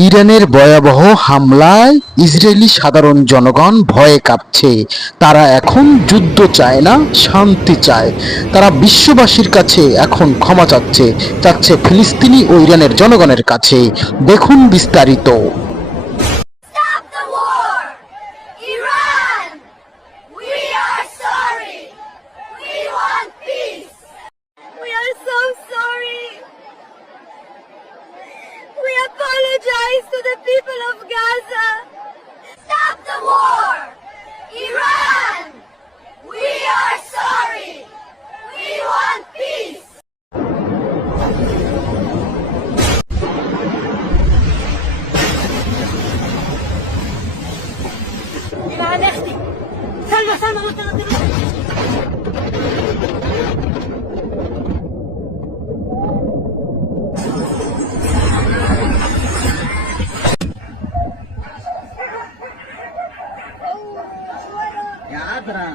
ইরানের ভয়াবহ হামলায় ইসরায়েলি সাধারণ জনগণ ভয়ে কাঁপছে। তারা এখন যুদ্ধ চায় না, শান্তি চায়। তারা বিশ্ববাসীর কাছে এখন ক্ষমা চাচ্ছে, চাচ্ছে ফিলিস্তিনি ও ইরানের জনগণের কাছে। দেখুন বিস্তারিত। Stop the war! Iran! We are sorry! We want peace! We are so sorry! We apologize to the people of Gaza! Stop the war! Iran! We are sorry! We want peace! يبقى هنختي. سلمى قلت. يا عذرا